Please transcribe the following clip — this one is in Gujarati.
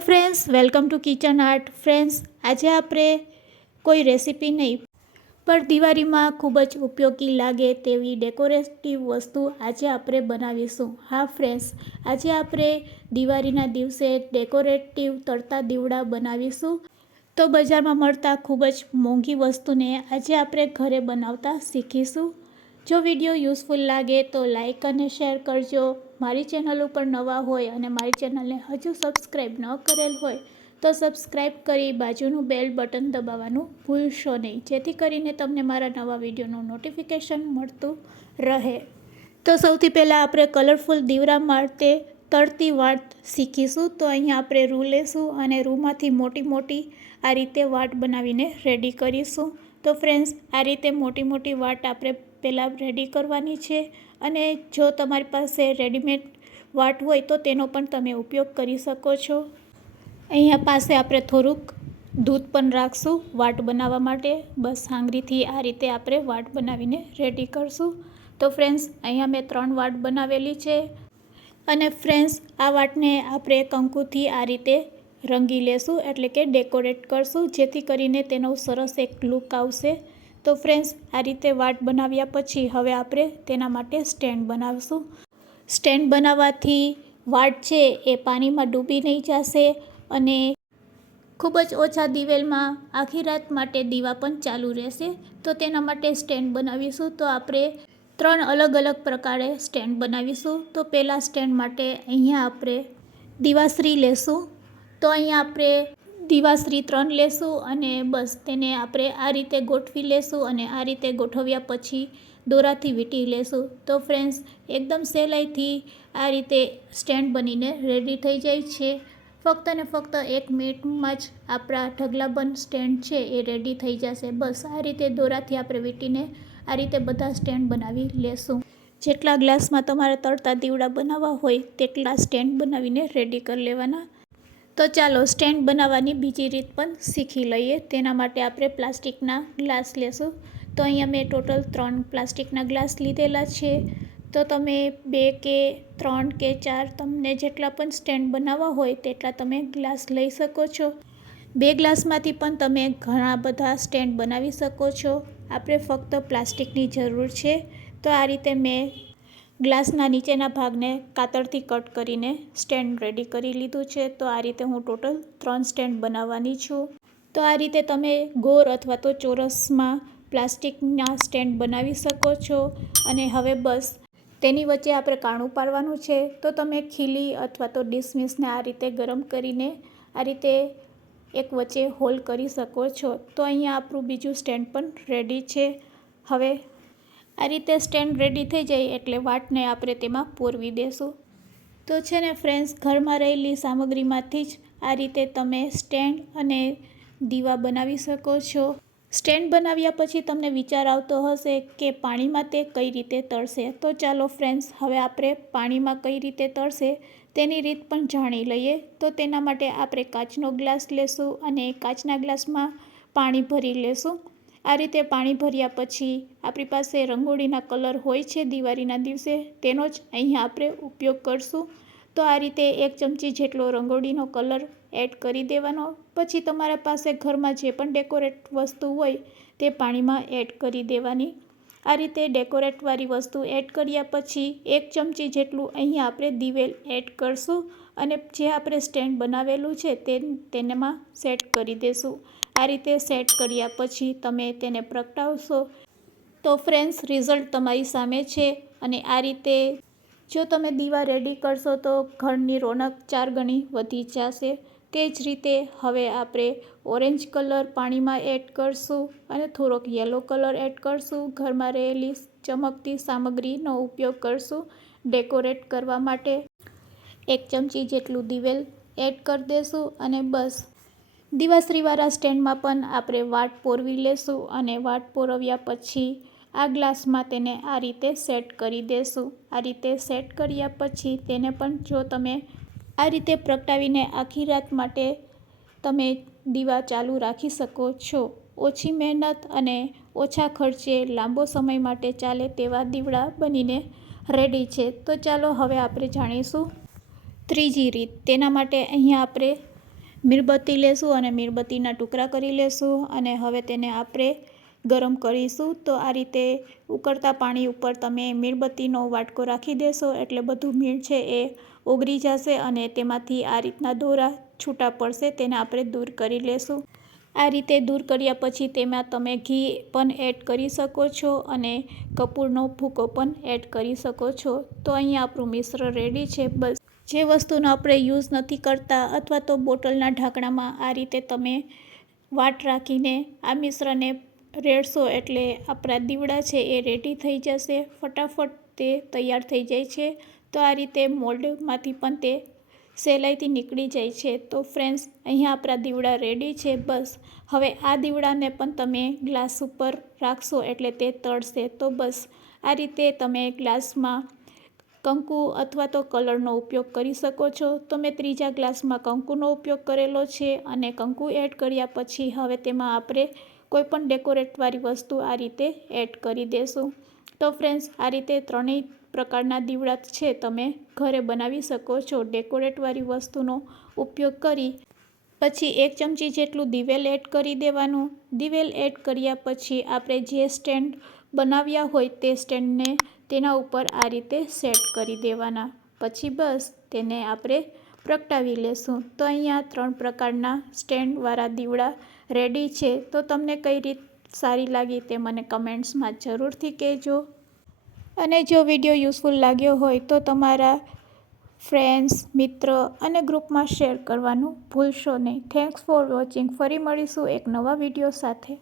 Friends, welcome to kitchen art. Friends, આજે આપણે કોઈ રેસીપી નહીં, પણ દિવાળીમાં ખૂબ જ ઉપયોગી લાગે તેવી ડેકોરેટિવ વસ્તુ આજે આપણે બનાવીશું. હા ફ્રેન્ડ્સ, આજે આપણે દિવાળીના દિવસે ડેકોરેટિવ તરતા દીવડા બનાવીશું. તો બજારમાં મળતા ખૂબ જ મોંઘી વસ્તુને આજે આપણે ઘરે બનાવતા શીખીશું. જો વીડિયો યુઝફુલ લાગે તો લાઇક અને શેર કરજો. મારી ચેનલ ઉપર નવા હોય અને મારી ચેનલને હજુ સબસ્ક્રાઈબ ન કરેલ હોય તો સબસ્ક્રાઈબ કરી બાજુનું બેલ બટન દબાવવાનું ભૂલશો નહીં. જેથી કરીને તમને મારા નવા વિડીયોનું નોટિફિકેશન મળતું રહે. તો સૌથી પહેલાં આપણે કલરફુલ દીવડા માટે તળતી વાટ શીખીશું. તો અહીંયા આપણે રૂ લેશું અને રૂમાંથી મોટી મોટી આ રીતે વાટ બનાવીને રેડી કરીશું. તો ફ્રેન્ડ્સ, આ રીતે મોટી મોટી વાટ આપણે પહેલાં રેડી કરવાની છે અને જો તમારી પાસે રેડીમેડ વાટ હોય તો તેનો પણ તમે ઉપયોગ કરી શકો છો. અહીંયા પાસે આપણે થોડુંક દૂધ પણ રાખશું વાટ બનાવવા માટે. બસ સાંગરીથી આ રીતે આપણે વાટ બનાવીને રેડી કરશું. તો ફ્રેન્ડ્સ, અહીંયા મેં ત્રણ વાટ બનાવેલી છે. અને ફ્રેન્ડ્સ, આ વાટને આપણે કંકુથી આ રીતે રંગી લેશું એટલે કે ડેકોરેટ કરશું, જેથી કરીને તેનો સરસ એક લુક આવશે. તો ફ્રેન્ડ્સ, આ રીતે વાટ બનાવ્યા પછી હવે આપણે તેના માટે સ્ટેન્ડ બનાવશું. સ્ટેન્ડ બનાવવાથી વાટ છે એ પાણીમાં ડૂબી નહીં જશે અને ખૂબ જ ઓછા દિવેલમાં આખી રાત માટે દીવા પણ ચાલુ રહેશે. તો તેના માટે સ્ટેન્ડ બનાવીશું. તો આપણે ત્રણ અલગ અલગ પ્રકારે સ્ટેન્ડ બનાવીશું. તો પહેલાં સ્ટેન્ડ માટે અહીંયા આપણે દીવાશ્રી લેશું. તો અહીંયા આપણે દિવાશ્રી ત્રણ લેશું અને બસ તેને આપણે આ રીતે ગોઠવી લેશું અને આ રીતે ગોઠવ્યા પછી દોરાથી વીંટી લેશું. તો ફ્રેન્ડ્સ એકદમ સહેલાઈથી આ રીતે સ્ટેન્ડ બનીને રેડી થઈ જાય છે. ફક્ત ને ફક્ત એક મિનિટમાં જ આપણા ઢગલાબંધ સ્ટેન્ડ છે એ રેડી થઈ જશે. બસ આ રીતે દોરાથી આપણે વીંટીને આ રીતે બધા સ્ટેન્ડ બનાવી લેશું. જેટલા ગ્લાસમાં તમારે તળતા દીવડા બનાવવા હોય, તેટલા સ્ટેન્ડ બનાવીને રેડી કરી લેવાના. તો ચાલો સ્ટેન્ડ બનાવવાની બીજી રીત પણ શીખી લઈએ. તેના માટે આપણે પ્લાસ્ટિકના ગ્લાસ લેશું. તો અહીંયા મેં ટોટલ ત્રણ પ્લાસ્ટિકના ગ્લાસ લીધેલા છે. તો તમે બે કે ત્રણ કે ચાર તમને જેટલા પણ સ્ટેન્ડ બનાવવા હોય તેટલા તમે ગ્લાસ લઈ શકો છો. બે ગ્લાસમાંથી પણ તમે ઘણા બધા સ્ટેન્ડ બનાવી શકો છો. આપણે ફક્ત પ્લાસ્ટિકની જરૂર છે. તો આ રીતે મેં ગ્લાસના નીચેના ભાગને કાતરથી કટ કરીને સ્ટેન્ડ રેડી કરી લીધું છે. તો આ રીતે હું ટોટલ ત્રણ સ્ટેન્ડ બનાવવાની છું. તો આ રીતે તમે ગોર અથવા તો ચોરસમાં પ્લાસ્ટિકના સ્ટેન્ડ બનાવી શકો છો. અને હવે બસ તેની વચ્ચે આપણે કાણું પાડવાનું છે. તો તમે ખીલી અથવા તો ડિસમિસને આ રીતે ગરમ કરીને આ રીતે એક વચ્ચે હોલ કરી શકો છો. તો અહીંયા આપણું બીજું સ્ટેન્ડ પણ રેડી છે. હવે આ રીતે સ્ટેન્ડ રેડી થઈ જાય એટલે વાટને આપણે તેમાં પોરવી દેશું. તો છે ને ફ્રેન્ડ્સ, ઘરમાં રહેલી સામગ્રીમાંથી જ આ રીતે તમે સ્ટેન્ડ અને દીવા બનાવી શકો છો. સ્ટેન્ડ બનાવ્યા પછી તમને વિચાર આવતો હશે કે પાણીમાં તે કઈ રીતે તળશે. તો ચાલો ફ્રેન્ડ્સ, હવે આપણે પાણીમાં કઈ રીતે તળશે તેની રીત પણ જાણી લઈએ. તો તેના માટે આપણે કાચનો ગ્લાસ લેશું અને કાચના ગ્લાસમાં પાણી ભરી લેશું. આ રીતે પાણી ભર્યા પછી આપણી પાસે રંગોળીના કલર હોય છે દિવાળીના દિવસે, તેનો જ અહીંયા આપણે ઉપયોગ કરશું. તો આ રીતે એક ચમચી જેટલો રંગોળીનો કલર એડ કરી દેવાનો. પછી તમારા પાસે ઘરમાં જે પણ ડેકોરેટ વસ્તુ હોય તે પાણીમાં એડ કરી દેવાની. આ રીતે ડેકોરેટવાળી વસ્તુ એડ કર્યા પછી એક ચમચી જેટલું અહીંયા આપણે દિવેલ એડ કરશું અને જે આપણે સ્ટેન્ડ બનાવેલું છે તે તેનામાં સેટ કરી દેશું. આ રીતે સેટ કર્યા પછી તમે તેને પ્રગટાવશો. તો ફ્રેન્ડ્સ, રિઝલ્ટ તમારી સામે છે અને આ રીતે જો તમે દીવા રેડી કરશો તો ઘરની રોનક ચાર ગણી વધી જશે. તે જ રીતે હવે આપણે ઓરેન્જ કલર પાણીમાં એડ કરશું અને થોડોક યલો કલર એડ કરશું. ઘરમાં રહેલી ચમકતી સામગ્રીનો ઉપયોગ કરશું ડેકોરેટ કરવા માટે. એક ચમચી જેટલું દિવેલ એડ કરી દેશું અને બસ. દિવાશ્રીવાળા સ્ટેન્ડમાં પણ આપણે વાટ પોરવી લેશું અને વાટ પોરવ્યા પછી આ ગ્લાસમાં તેને આ રીતે સેટ કરી દેશું. આ રીતે સેટ કર્યા પછી તેને પણ જો તમે આ રીતે પ્રગટાવીને આખી રાત માટે તમે દીવા ચાલુ રાખી શકો છો. ઓછી મહેનત અને ઓછા ખર્ચે લાંબો સમય માટે ચાલે તેવા દીવડા બનીને રેડી છે. તો ચાલો હવે આપણે જાણીશું ત્રીજી રીત. તેના માટે અહીંયા આપણે મીણબત્તી લેશું અને મીણબત્તીના ટુકડા કરી લેશું અને હવે તેને આપણે ગરમ કરીશું. તો આ રીતે ઉકળતા પાણી ઉપર તમે મીણબત્તીનો વાટકો રાખી દેશો. એટલે બધું મીણ છે એ ઓગળી જશે અને તેમાંથી આ રીતના દોરા છૂટા પડશે તેને આપણે દૂર કરી લેશું. આ રીતે દૂર કર્યા પછી તેમાં તમે ઘી પણ એડ કરી શકો છો અને કપૂરનો ભૂકો પણ એડ કરી શકો છો. તો અહીંયા આપણું મિશ્ર રેડી છે. બસ. જે વસ્તુનો આપણે યુઝ નથી કરતા અથવા તો બોટલના ઢાંકણામાં આ રીતે તમે વાટ રાખીને આ મિશ્રને રેડશો એટલે આપણા દીવડા છે એ રેડી થઈ જશે. ફટાફટ તે તૈયાર થઈ જાય છે. તો આ રીતે મોલ્ડમાંથી પણ તે સહેલાઈથી નીકળી જાય છે. તો ફ્રેન્ડ્સ, અહીંયા આપણા દીવડા રેડી છે બસ. હવે આ દીવડાને પણ તમે ગ્લાસ ઉપર રાખશો એટલે તે તળશે. તો બસ, આ રીતે તમે ગ્લાસમાં કંકુ અથવા તો કલરનો ઉપયોગ કરી શકો છો. તો મેં ત્રીજા ગ્લાસમાં કંકુનો ઉપયોગ કરેલો છે અને કંકુ એડ કર્યા પછી હવે તેમાં આપણે કોઈપણ ડેકોરેટવાળી વસ્તુ આ રીતે એડ કરી દેશું. તો ફ્રેન્ડ્સ, આ રીતે ત્રણેય પ્રકારના દીવડા છે તમે ઘરે બનાવી શકો છો. ડેકોરેટવાળી વસ્તુનો ઉપયોગ કરી પછી એક ચમચી જેટલું દિવેલ એડ કરી દેવાનું. દિવેલ એડ કર્યા પછી આપણે જે સ્ટેન્ડ બનાવ્યા હોય તે સ્ટેન્ડને તેના ઉપર આ રીતે સેટ કરી દેવાના. પછી બસ તેને આપણે પ્રગટાવી લેશું. તો અહીંયા ત્રણ પ્રકારના સ્ટેન્ડવાળા દીવડા રેડી છે. તો તમને કઈ રીત સારી લાગી તે મને કમેન્ટ્સમાં જરૂરથી કહેજો. અને જો વીડિયો યુઝફુલ લાગ્યો હોય તો તમારા ફ્રેન્ડ્સ, મિત્ર અને ગ્રુપમાં શેર કરવાનું ભૂલશો નહીં. Thanks for watching. ફરી મળીશું એક નવા વીડિયો સાથે.